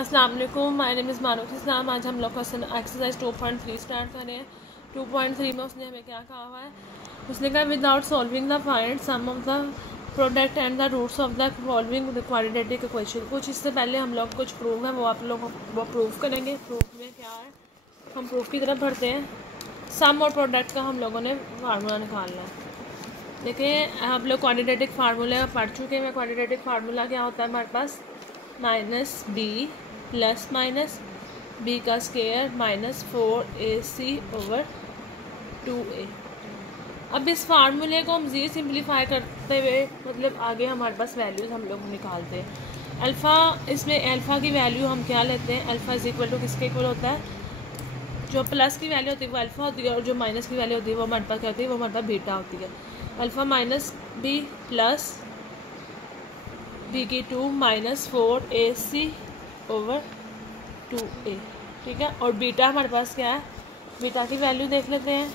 अस्सलाम वालेकुम, my name is मारूफ इस्लाम। आज हम लोग क्वेश्चन एक्सरसाइज 2.3 स्टार्ट कर रहे हैं। 2.3 में उसने हमें क्या कहा हुआ है, उसने कहा without solving the find sum of the product and the roots of the following quadratic equation. कुछ इससे पहले हम लोग कुछ प्रूफ है वो आप लोग वो प्रूफ करेंगे। प्रूफ में क्या है, हम प्रूफ की तरफ बढ़ते हैं। सम और प्रोडक्ट का हम लोगों ने फार्मूला निकालना है। देखिए आप लोग क्वाड्रेटिक फार्मूला पढ़ चुके हैं। क्वाड्रेटिक फार्मूला क्या होता है हमारे पास, minus B plus minus B का square minus 4ac over 2a। अब इस फार्मूले को हम जी सिंप्लीफाई करते हुए मतलब आगे हमारे पास वैल्यूज़ हम लोग निकालते हैं। अल्फ़ा, इसमें अल्फ़ा की वैल्यू हम क्या लेते हैं, अल्फ़ा इज इक्वल टू किसके इक्वल होता है, जो प्लस की वैल्यू होती है वो अल्फ़ा होती है और जो माइनस की वैल्यू होती है वो हमारे पास क्या होती है, वो हमारे पास बीटा होती है। Alpha minus B plus b की 2 माइनस 4ac ओवर 2a, ठीक है। और बीटा हमारे पास क्या है, बीटा की वैल्यू देख लेते हैं।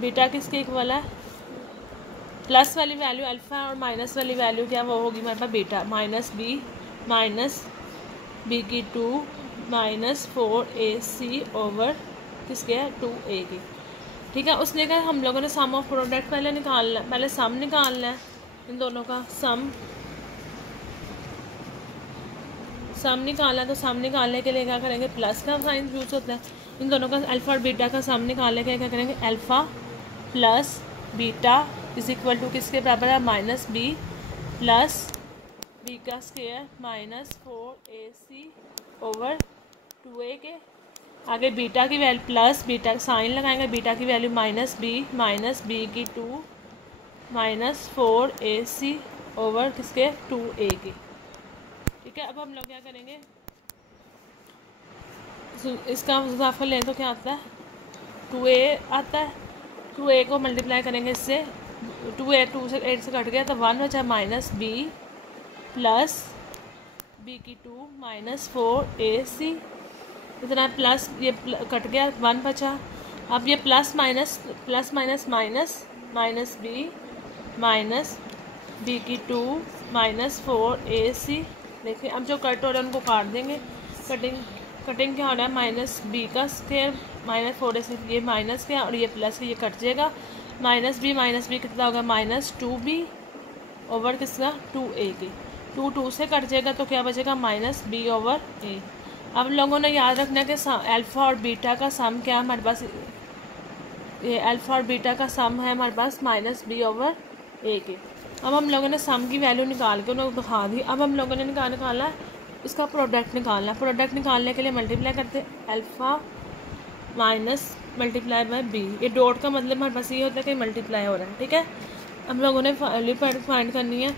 बीटा किसके इक्वल है, प्लस वाली वैल्यू अल्फ़ा और माइनस वाली वैल्यू क्या वो होगी हमारे पास बीटा, माइनस बी की 2 माइनस 4ac ओवर किसके है 2a की, ठीक है। उसने कहा हम लोगों ने सम ऑफ प्रोडक्ट पहले निकालना है, पहले सम निकालना है इन दोनों का। सम निकालना, तो सम निकालने के लिए क्या करेंगे, प्लस का साइन यूज होता है। इन दोनों का अल्फ़ा और बीटा का सम निकालने के लिए क्या करेंगे, alpha plus beta is equal to किसके बराबर है, माइनस बी प्लस बी का square minus 4ac over 2a के। आगे बीटा की वैल्यू प्लस बीटा साइन लगाएंगे, बीटा की वैल्यू माइनस बी की 2 माइनस 4ac ओवर किसके 2a की, ठीक है। अब हम लोग क्या करेंगे, इसका इजाफा लें तो क्या आता है 2a आता है। 2a को मल्टीप्लाई करेंगे इससे, 2a 2 से 8 से कट गया तो 1 बचा माइनस बी प्लस बी की 2 माइनस 4ac, इतना प्लस ये कट गया 1 बचा। अब ये प्लस माइनस माइनस बी की 2 माइनस 4ac। देखिए अब जो कट हो रहा है उनको काट देंगे। कटिंग क्या हो रहा है, माइनस बी का स्क्वायर माइनस 4ac, ये माइनस क्या और ये प्लस ये कट जाएगा। माइनस बी कितना होगा, माइनस 2b ओवर किसका 2a की, 2 से कट जाएगा तो क्या बचेगा, माइनस b ओवर a। अब लोगों ने याद रखना है कि अल्फ़ा और बीटा का सम क्या है हमारे पास, ये अल्फ़ा और बीटा का सम है हमारे पास माइनस b ओवर a के। अब हम लोगों ने सम की वैल्यू निकाल के उन्हें दिखा दी। अब हम लोगों ने निकालना है इसका प्रोडक्ट निकालना है। प्रोडक्ट निकालने के लिए मल्टीप्लाई करते हैं alpha minus multiply by b. ये डॉट का मतलब हमारे पास ये होता है कि मल्टीप्लाई हो रहा है, ठीक है। हम लोगों ने वैल्यू फाइंड करनी है,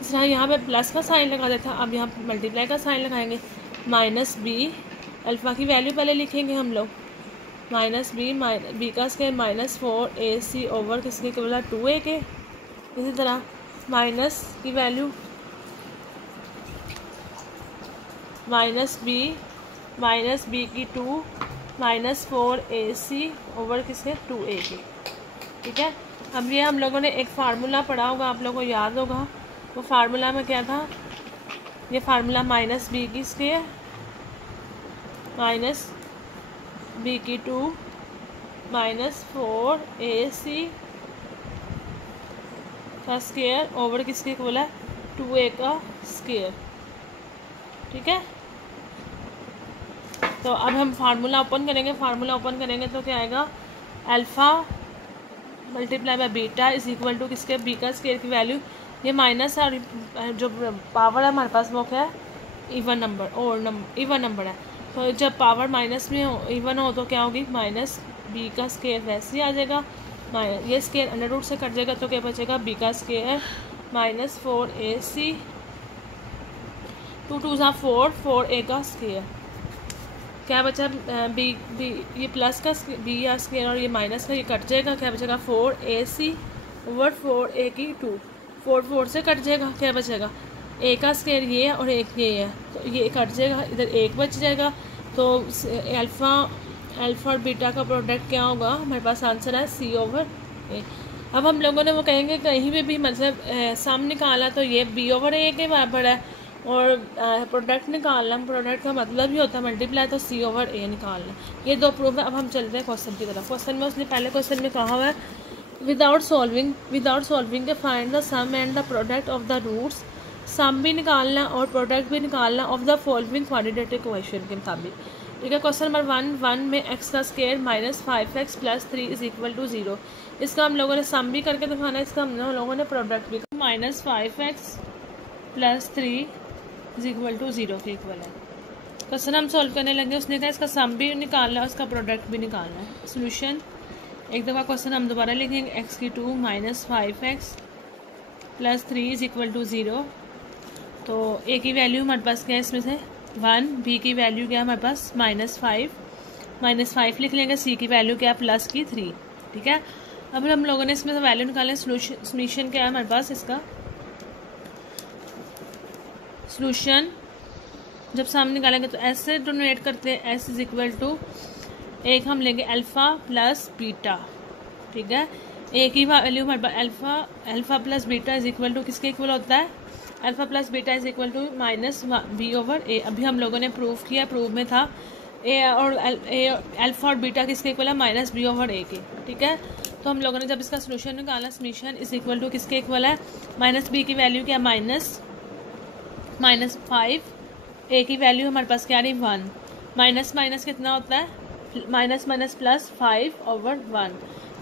इस तरह यहाँ पे प्लस का साइन लगा देता है, अब यहाँ मल्टीप्लाई का साइन लगाएंगे। माइनस बी, अल्फ़ा की वैल्यू पहले लिखेंगे हम लोग, माइनस बी का स्क्वायर माइनस 4ac ओवर किसके बोला 2a के। इसी तरह माइनस की वैल्यू माइनस बी की 2 माइनस 4ac ओवर किसके 2a के, ठीक है। अब ये हम लोगों ने एक फार्मूला पढ़ा होगा, आप लोगों को याद होगा। वो फार्मूला में क्या था, ये फार्मूला माइनस बी की स्क्वायर माइनस बी की 2 माइनस 4ac का स्क्वायर ओवर किसके बोला 2a का स्क्वायर, ठीक है। तो अब हम फार्मूला ओपन करेंगे तो क्या आएगा, alpha multiply by beta is equal to किसके बी का स्क्वायर की वैल्यू, ये माइनस है और जो पावर है हमारे पास वो क्या है, इवन नंबर है। तो जब पावर माइनस में हो इवन हो तो क्या होगी, माइनस बी का स्क्वायर वैसे ही आ जाएगा, ये स्क्वायर अंडर रूट से कट जाएगा तो क्या बचेगा, बी का स्क्वायर माइनस 4ac 2 2 4a का स्क्वायर, क्या बचा बी ये प्लस का बी या स्क्वायर और ये माइनस का ये कट जाएगा, क्या बचेगा 4ac ओवर 4a की 2, 4 से कट जाएगा, क्या बचेगा a का स्क्वायर ये है और एक ये है तो ये कट जाएगा, इधर एक बच जाएगा। तो अल्फ़ा और बीटा का प्रोडक्ट क्या होगा, हमारे पास आंसर है c ओवर a। अब हम लोगों ने वो कहेंगे कहीं पे भी मतलब सम निकाला तो ये b ओवर a के बराबर है और प्रोडक्ट निकालना, प्रोडक्ट का मतलब ही होता है मल्टीप्लाई, तो सी ओवर ए निकालना। ये दो प्रूफ है। अब हम चलते हैं क्वेश्चन की तरफ। क्वेश्चन में उसने पहले क्वेश्चन में कहा हुआ है विदाउट सॉल्विंग के find the sum and the product of the roots. Sum भी निकालना और प्रोडक्ट भी निकालना of the following quadratic equation के मुताबिक। ठीक है। क्वेश्चन नंबर 1 में एक्स का स्क्वायर -5x + 3 = 0। इसका हम लोगों ने सम भी करके दिखाना है, इसका हम लोगों ने प्रोडक्ट भी। -5x + 3 = 0 के इक्वल है। क्वेश्चन हम सॉल्व करने लगे। उसने कहा इसका सम भी निकालना है, उसका प्रोडक्ट भी निकालना है। सोल्यूशन एक दफ़ा क्वेश्चन हम दोबारा लिखेंगे। x³ -5x + 3 = 0। तो a की वैल्यू हमारे पास क्या है, इसमें से 1, b की वैल्यू क्या है हमारे पास -5 लिख लेंगे, c की वैल्यू क्या है +3। ठीक है। अब हम लोगों ने इसमें से वैल्यू निकालें। सोल्यूशन क्या है हमारे पास, इसका सोल्यूशन जब सामने निकालेंगे तो एस से डोनेट करते हैं। s = एक हम लेंगे अल्फ़ा प्लस बीटा। ठीक है। a की वैल्यू हमारे पास अल्फ़ा प्लस बीटा = किसके इक्वल होता है, अल्फ़ा प्लस बीटा = -b/a। अभी हम लोगों ने प्रूफ किया, प्रूफ में था अल्फ़ा और बीटा किसके इक्वल है, -b/a के। ठीक है। तो हम लोगों ने जब इसका सोल्यूशन निकाला, समीशन = किसके इक्वल है, -b की वैल्यू क्या है -5, a की वैल्यू हमारे पास क्या आ रही 1, माइनस माइनस कितना होता है, -+5/1।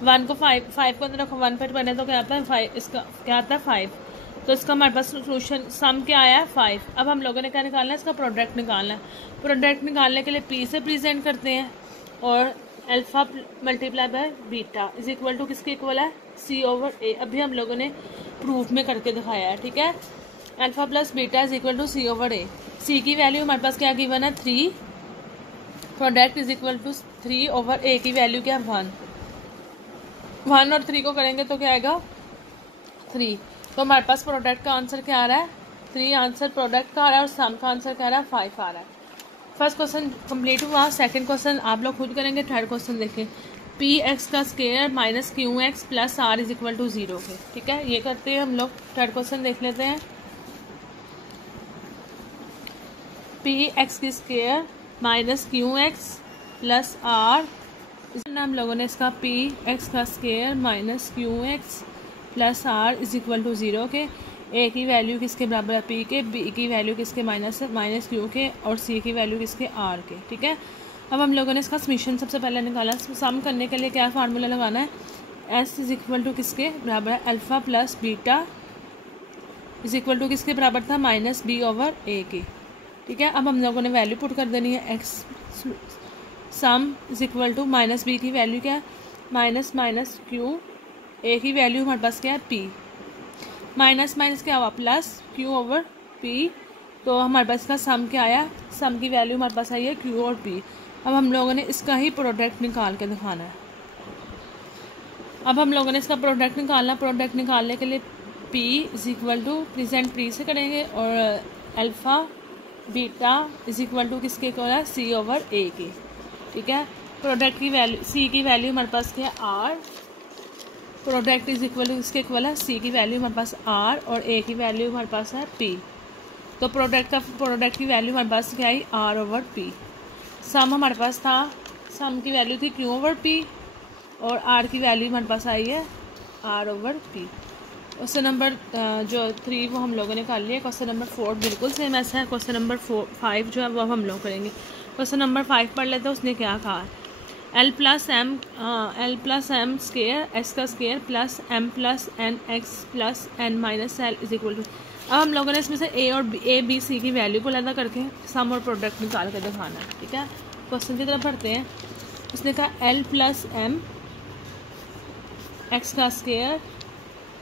1 को 5 को अंदर रखो, 1 पे बने तो क्या आता है 5, इसका क्या आता है 5। तो इसका हमारे पास सोल्यूशन सम क्या आया है 5। अब हम लोगों ने क्या निकालना है, इसका प्रोडक्ट निकालना है। प्रोडक्ट निकालने के लिए p से प्रेजेंट करते हैं और अल्फ़ा × बीटा = किसके इक्वल है, c/a। अभी हम लोगों ने प्रूफ में करके दिखाया है। ठीक है। Alpha plus beta = c/a। c की वैल्यू हमारे पास क्या गिवन है 3, प्रोडक्ट = 3/a की वैल्यू क्या है 1 और 3 को करेंगे तो क्या आएगा 3। तो हमारे पास प्रोडक्ट का आंसर क्या आ रहा है 3 आंसर प्रोडक्ट का आ रहा है और सम का आंसर क्या आ रहा है 5 आ रहा है। फर्स्ट क्वेश्चन कंप्लीट हुआ। सेकंड क्वेश्चन आप लोग खुद करेंगे। थर्ड क्वेश्चन देखें। px का स्क्वायर -qx + r = 0 के। ठीक है। ये करते हैं हम लोग। थर्ड क्वेश्चन देख लेते हैं। px की स्क्वायर -qx + r, हम लोगों ने इसका px का स्क्वायर -qx + r = 0 के। a की वैल्यू किसके बराबर है p के, b की वैल्यू किसके -q के और c की वैल्यू किसके r के। ठीक है। अब हम लोगों ने इसका समीशन सबसे पहले निकाला। सम करने के लिए क्या फार्मूला लगाना है, s = किसके बराबर है, अल्फ़ा प्लस बीटा = किसके बराबर था -b/a के। ठीक है। अब हम लोगों ने वैल्यू पुट कर देनी है। x सम = -b की वैल्यू क्या है -q, a की वैल्यू हमारे पास क्या है p, माइनस माइनस क्या हुआ +q/p। तो हमारे पास इसका सम क्या आया, सम की वैल्यू हमारे पास आई है q और p। अब हम लोगों ने इसका ही प्रोडक्ट निकाल के दिखाना है। अब हम लोगों ने इसका प्रोडक्ट निकालना। प्रोडक्ट निकालने के लिए p प्रेजेंट p से करेंगे और अल्फ़ा बीटा = किसके इक्वल है c/a के। ठीक है। प्रोडक्ट की वैल्यू c की वैल्यू हमारे पास क्या है r, प्रोडक्ट किसके इक्वल है, c की वैल्यू हमारे पास r और a की वैल्यू हमारे पास है p। तो प्रोडक्ट की वैल्यू हमारे पास क्या आई r/p। सम हमारे पास था, सम की वैल्यू थी q/p और r की वैल्यू हमारे पास आई है r/p। क्वेश्चन नंबर जो 3 वो हम लोगों ने कर लिया। क्वेश्चन नंबर 4 बिल्कुल सेम ऐसा है। क्वेश्चन नंबर 5 जो है वो हम लोग करेंगे। क्वेश्चन नंबर 5 पढ़ लेते हैं। उसने क्या कहा, l + m स्क्वायर x का square + m + n x + n - l = अब हम लोगों ने इसमें से a b c की वैल्यू को अलग करके सम और प्रोडक्ट निकाल कर दिखाना है। ठीक है। क्वेश्चन की तरफ बढ़ते हैं। उसने कहा l + m x का square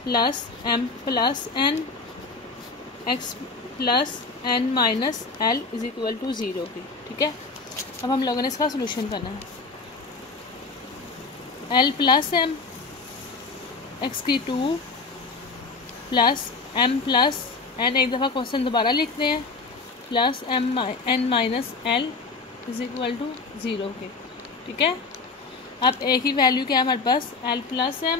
+ m + n x + n - l = 0 की। ठीक है। अब हम लोगों ने इसका सोल्यूशन करना है। l + m x³ + m + n, एक दफ़ा क्वेश्चन दोबारा लिखते हैं, + m n - l = 0 के। ठीक है। अब a की वैल्यू क्या है हमारे पास l + m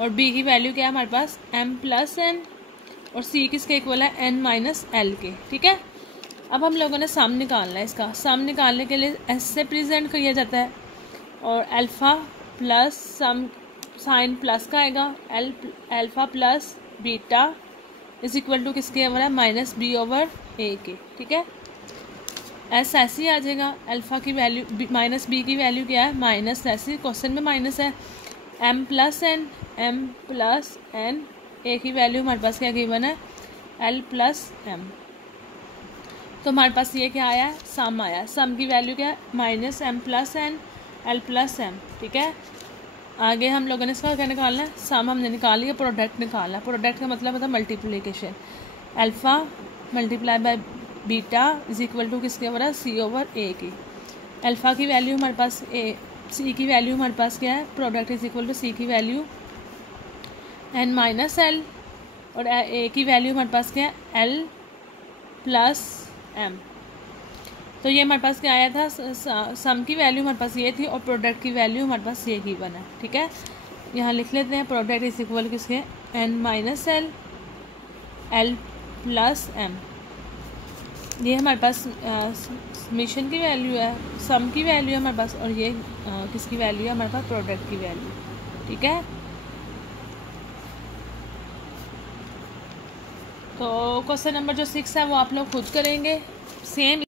और b की वैल्यू क्या है हमारे पास m + n। और सी किसके इक्वल है, एन माइनस एल के। ठीक है, अब हम लोगों ने सम निकालना है। इसका सम निकालने के लिए एस से प्रेजेंट किया जाता है और alpha plus sum sign plus का आएगा, alpha plus beta is equal to किसके ओवर है, माइनस बी ओवर ए के। ठीक है, एस ऐसी आ जाएगा, अल्फ़ा की वैल्यू माइनस बी की वैल्यू क्या है, माइनस ऐसी क्वेश्चन में माइनस है, एम प्लस एन ए की वैल्यू हमारे पास क्या गिवन है, एल प्लस एम। तो हमारे पास ये क्या आया है, सम आया है। सम की वैल्यू क्या है, minus m plus n l plus m. ठीक है, आगे हम लोगों ने इसका क्या निकालना है, सम हमने निकाल लिया, प्रोडक्ट निकालना है। प्रोडक्ट का मतलब होता है multiplication, alpha multiply by beta is equal to किसके ओवर है, सी ओवर ए की। अल्फ़ा की वैल्यू हमारे पास ए, सी की वैल्यू हमारे पास क्या है, प्रोडक्ट इज इक्वल टू सी की वैल्यू एन माइनस एल और ए की वैल्यू हमारे पास क्या है, एल प्लस एम। तो ये हमारे पास क्या आया था, सम की वैल्यू हमारे पास ये थी और प्रोडक्ट की वैल्यू हमारे पास ये गिवन है। ठीक है, यहाँ लिख लेते हैं, प्रोडक्ट इज इक्वल किसके, n minus l l plus m. ये हमारे पास समेशन की वैल्यू है, सम की वैल्यू है हमारे पास, और ये किसकी वैल्यू है हमारे पास, प्रोडक्ट की वैल्यू। ठीक है, तो क्वेश्चन नंबर जो 6 है वो आप लोग खुद करेंगे सेम।